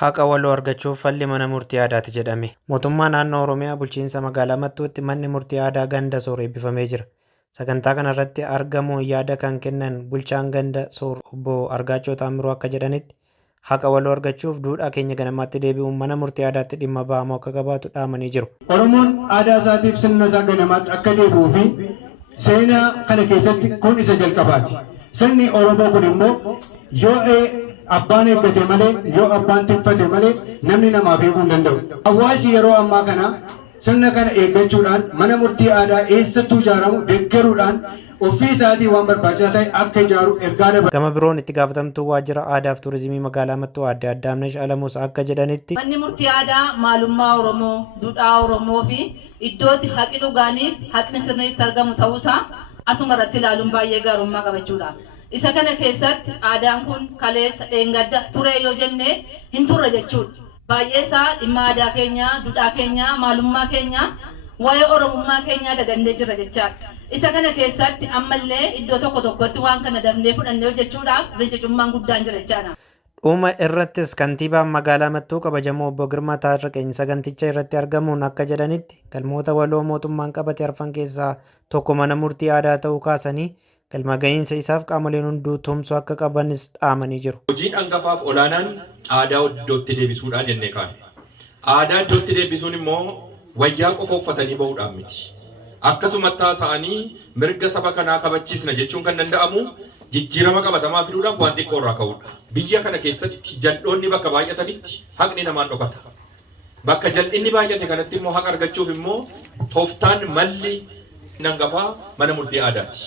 Haqa waloo argachuuf falli mana murtii aadaati jedhame. Mootummaa naannoo Oromiyaa bulchiinsa magaalaa Mattuutti manni murtii aadaa ganda Soor eebbifamee jira. Sagantaa kana irratti argamuun yaada kan kennan bulchaan ganda Soor obbo Argaachoo Taamiroo akka jedhanitti haqa waloo argachuuf duudhaa keenya ganamaatti deebi'uun mana murtii aadaatti dhimma ba'amu akka qabaatu dhaamanii jiru. Oromoon aadaa isaatiif sirna isaa ganamaatti akka deebi'uu fi seenaa kana keessatti kun isa jalqabaati. Sirni Oromoo kun immoo yoo abbaan eeggate malee yoo abbaan tikfate malee namni namaaf eeguu hin danda'u. Hawaasi yeroo ammaa kana sirna kana eeggachuudhaan mana murtii aadaa eessattuu ijaaramu deeggaruudhaan ofii isaatii waan barbaachisaa ta'e akka ijaaru ergaa dabarsa. Gama biroon itti gaafatamtuu waajjira aadaa fi turizimii magaalaa Mattuu Aadde Addaamnesh Alamuus akka jedhanitti manni murtii aadaa maalummaa Oromoo, duudhaa Oromoo fi iddootti haqi dhugaaniif haqni sirniitti argamu ta'uusaa asuma irratti ilaaluun baay'ee gaarummaa qabachuudha. Isa kana keessatti aadaan kun kaleessa dheengadda ture yoo jenne hin turre jechuudha. Baay'ee isaa dhimma aadaa keenyaa, duudhaa keenyaa, maalummaa keenyaa, waa'ee Oromummaa keenyaa dagannee jira jechaadha. Isa kana keessatti ammallee iddoo tokko tokkotti waan kana dafnee fudhannee hojjechuudhaaf rincicummaan guddaan jira jechaadha. Dhuma irrattis kantiibaan magaalaa Mattuu kabajamoo obbo Girmaa Taarriqeen saganticha irratti argamuun akka jedhanitti galmoota waloo mootummaan qabate arfan keessaa tokko mana murtii aadaa ta'uu kaasanii galma gahiinsa isaaf qaamoleen hunduu tumsuu akka qabanis dhaamanii jiru. Hojiin hangafaaf olaanaan aadaa iddootti deebisuudha jennee kaane. Aadaa iddootti deebisuun immoo wayyaa qofa uffatanii bahuudhaan miti. Akkasumatti taasisanii mirga saba kanaa kabachiisna jechuun kan danda'amu jijjiirama qabatamaa fiduudhaaf waan xiqqoo irraa ka'uudha. Biyya kana keessatti jal'oonni bakka baay'atanitti haqni namaan dhokata. Bakka jal'inni baay'ate kanatti immoo haqa argachuuf immoo tooftaan malli hangafaa mana murtii aadaati.